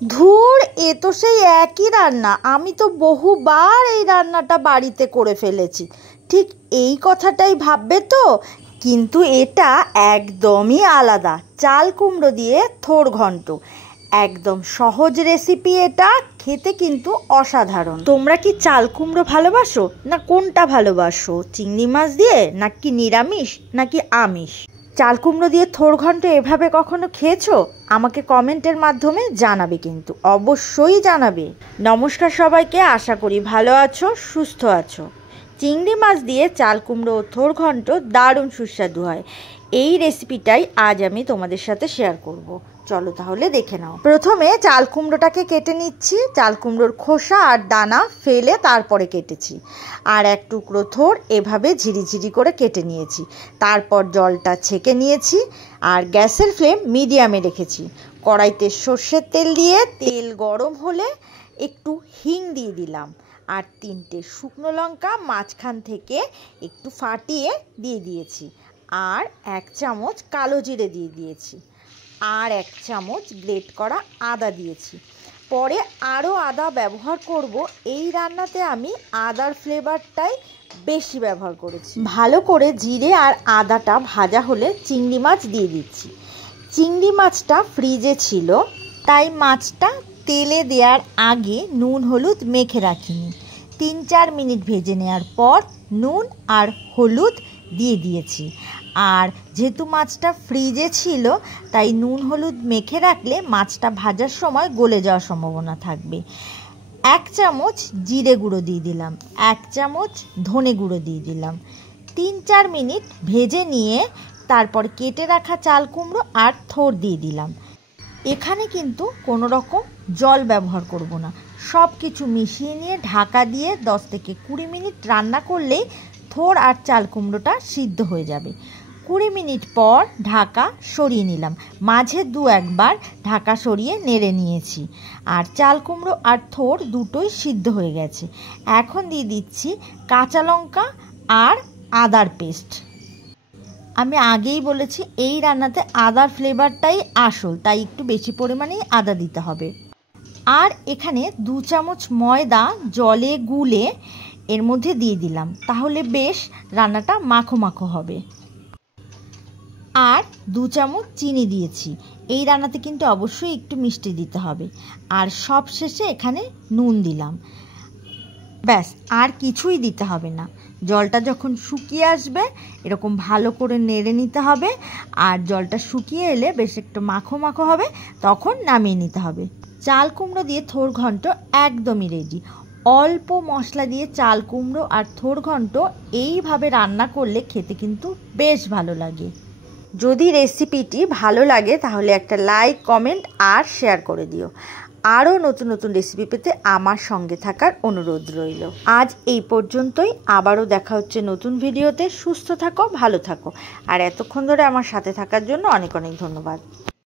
ধুর, এ তো সেই একই রান্না। আমি তো বহুবার এই রান্নাটা বাড়িতে করে ফেলেছি। ঠিক এই কথাটাই ভাববে তো, কিন্তু এটা একদমই আলাদা। চাল কুমড়ো দিয়ে থোড় ঘন্ট, একদম সহজ রেসিপি। এটা খেতে কিন্তু অসাধারণ। তোমরা কি চাল কুমড়ো ভালোবাসো, না কোনটা ভালোবাসো? চিংড়ি মাছ দিয়ে, নাকি নিরামিষ, নাকি আমিষ? চাল কুমড়ো দিয়ে থোড় ঘন্ট এভাবে কখনো খেয়েছো? আমাকে কমেন্টের মাধ্যমে জানাবে, কিন্তু অবশ্যই জানাবে। নমস্কার সবাইকে, আশা করি ভালো আছো, সুস্থ আছো। চিংড়ি মাছ দিয়ে চাল কুমড়ো ও থোড় ঘন্ট দারুণ সুস্বাদু হয়। এই রেসিপিটাই আজ আমি তোমাদের সাথে শেয়ার করব। চলো তাহলে দেখে নাও। প্রথমে চাল কুমড়োটাকে কেটে নিচ্ছি। চাল কুমড়োর খোসা আর দানা ফেলে তারপরে কেটেছি। আর এক টুকরো থোড় এভাবে ঝিরিঝিরি করে কেটে নিয়েছি। তারপর জলটা ছেঁকে নিয়েছি আর গ্যাসের ফ্লেম মিডিয়ামে রেখেছি। কড়াইতে সর্ষের তেল দিয়ে তেল গরম হলে একটু হিং দিয়ে দিলাম আর 3টে শুকনো লঙ্কা মাঝখান থেকে একটু ফাটিয়ে দিয়ে দিয়েছি। আর 1 চামচ কালো জিরে দিয়ে দিয়েছি। আর 1 চামচ গ্রেট করা আদা দিয়েছি। পরে আরও আদা ব্যবহার করব। এই রান্নাতে আমি আদার ফ্লেভারটাই বেশি ব্যবহার করেছি। ভালো করে জিরে আর আদাটা ভাজা হলে চিংড়ি মাছ দিয়ে দিচ্ছি। চিংড়ি মাছটা ফ্রিজে ছিল, তাই মাছটা তেলে দেওয়ার আগে নুন হলুদ মেখে রাখিনি। 3-4 মিনিট ভেজে নেওয়ার পর নুন আর হলুদ দিয়ে দিয়েছি। আর যেহেতু মাছটা ফ্রিজে ছিল, তাই নুন হলুদ মেখে রাখলে মাছটা ভাজার সময় গলে যাওয়ার সম্ভাবনা থাকবে। 1 চামচ জিরে গুঁড়ো দিয়ে দিলাম, 1 চামচ ধনে গুঁড়ো দিয়ে দিলাম। 3-4 মিনিট ভেজে নিয়ে তারপর কেটে রাখা চাল কুমড়ো আর থোড় দিয়ে দিলাম। এখানে কিন্তু কোনো রকম জল ব্যবহার করব না। সব কিছু মিশিয়ে নিয়ে ঢাকা দিয়ে 10 থেকে 20 মিনিট রান্না করলেই থোড় আর চাল কুমড়োটা সিদ্ধ হয়ে যাবে। 20 মিনিট পর ঢাকা সরিয়ে নিলাম। মাঝে 2-1 বার ঢাকা সরিয়ে নেড়ে নিয়েছি। আর চাল কুমড়ো আর থোড় দুটোই সিদ্ধ হয়ে গেছে। এখন দিয়ে দিচ্ছি কাঁচা লঙ্কা আর আদার পেস্ট। আমি আগেই বলেছি এই রান্নাতে আদার ফ্লেভারটাই আসল, তাই একটু বেশি পরিমাণেই আদা দিতে হবে। আর এখানে 2 চামচ ময়দা জলে গুলে এর মধ্যে দিয়ে দিলাম, তাহলে বেশ রান্নাটা মাখো মাখো হবে। আর 2 চামচ চিনি দিয়েছি। এই রান্নাতে কিন্তু অবশ্যই একটু মিষ্টি দিতে হবে। আর সব শেষে এখানে নুন দিলাম। ব্যাস, আর কিছুই দিতে হবে না। জলটা যখন শুকিয়ে আসবে এরকম ভালো করে নেড়ে নিতে হবে। আর জলটা শুকিয়ে এলে বেশ একটু মাখো মাখো হবে, তখন নামিয়ে নিতে হবে। চাল কুমড়ো দিয়ে থোড় ঘন্ট একদমই রেডি। অল্প মশলা দিয়ে চাল কুমড়ো আর থোড় ঘন্ট এইভাবে রান্না করলে খেতে কিন্তু বেশ ভালো লাগে। যদি রেসিপিটি ভালো লাগে তাহলে একটা লাইক, কমেন্ট আর শেয়ার করে দিও। আরও নতুন নতুন রেসিপি পেতে আমার সঙ্গে থাকার অনুরোধ রইল। আজ এই পর্যন্তই। আবারও দেখা হচ্ছে নতুন ভিডিওতে। সুস্থ থাকো, ভালো থাকো। আর এতক্ষণ ধরে আমার সাথে থাকার জন্য অনেক অনেক ধন্যবাদ।